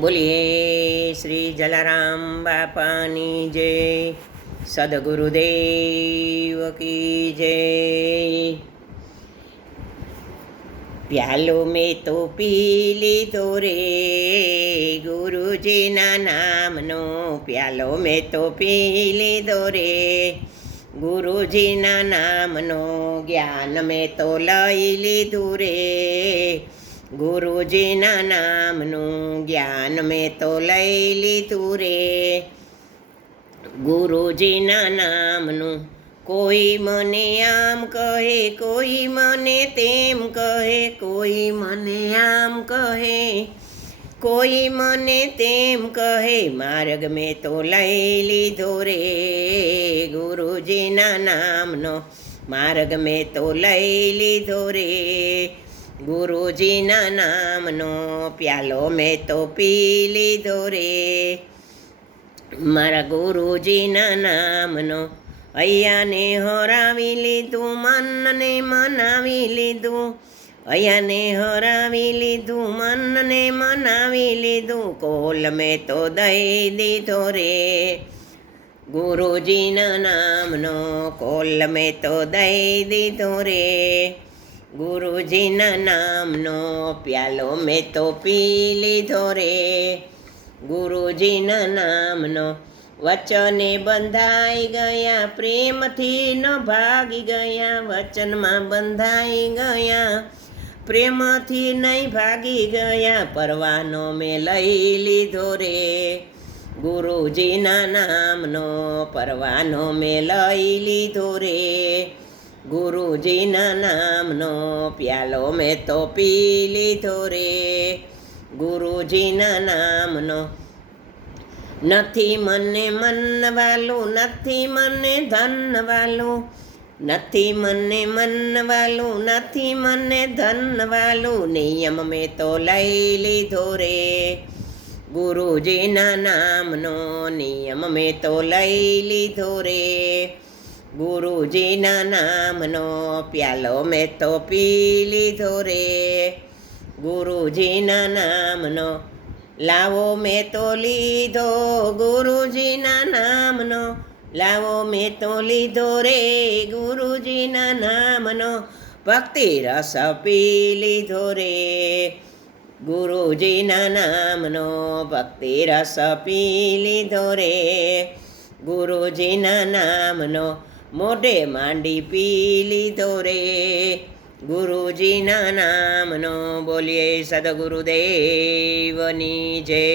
બોલીએ શ્રી જલારામ બાપાની જય, સદગુરુદેવ કી જય। પ્યાલો મેં તો પી લીધો રે ગુરુજીના નામનો, પ્યાલો મેં તો પી લીધો રે ગુરુજીના નામનો, જ્ઞાન મેં તો લઈ લીધું રે ગુરુજીના નામનું, જ્ઞાન મેં તો લઈ લીધું રે ગુરુજીના નામનું। કોઈ મને આમ કહે, કોઈ મને તેમ કહે, કોઈ મને આમ કહે, કોઈ મને તેમ કહે, માર્ગ મેં તો લઈ લીધો રે ગુરુજીના નામનો, માર્ગ મેં તો લઈ લીધો રે ગુરુજીના નામનો, પ્યાલો મેં તો પી લીધો રે મારા ગુરુજીના નામનો। અહીંયાને હરાવી લીધું, મનને મનાવી લીધું, અહીંયાને હરાવી લીધું, મનને મનાવી લીધું, કોલ મેં તો દઈ દીધો રે ગુરુજીના નામનો, કોલ મેં તો દઈ દીધો રે ગુરુજીના નામનો, પ્યાલો મેં તો પી લીધો રે ગુરુજીના નામનો। વચને બંધાઈ ગયા, પ્રેમથી ન ભાગી ગયા, વચનમાં બંધાઈ ગયા, પ્રેમથી નહીં ભાગી ગયા, પરવાનો મેં લઈ લીધો રે ગુરુજીના નામનો, પરવાનો મેં લઈ લીધો રે ગુરુજીના નામનો, પ્યાલો મેં તો પી લીધો રે ગુરુજીના નામનો। નથી મને મન વાલું, નથી મને ધન વાલું, નથી મને મન વાલું, નથી મને ધન વાલું, નિયમ મેં તો લઈ લીધો રે ગુરુજીના નામનો, નિયમ મેં તો લઈ લીધો રે ગુરુજીના નામનો, પ્યાલો મેં તો પી લીધો રે ગુરુજીના નામનો। લાવો મેં તો લીધો ગુરુજીના નામનો, લાવો મેં તો લીધો રે ગુરુજીના નામનો, ભક્તિ રસ પી લીધો રે ગુરુજીના નામનો, ભક્તિ રસ પી લીધો રે ગુરુજીના નામનો, મોઢે માંડી પી લીધો રે ગુરુજીના નામનો। બોલીએ સદગુરુદેવની જય।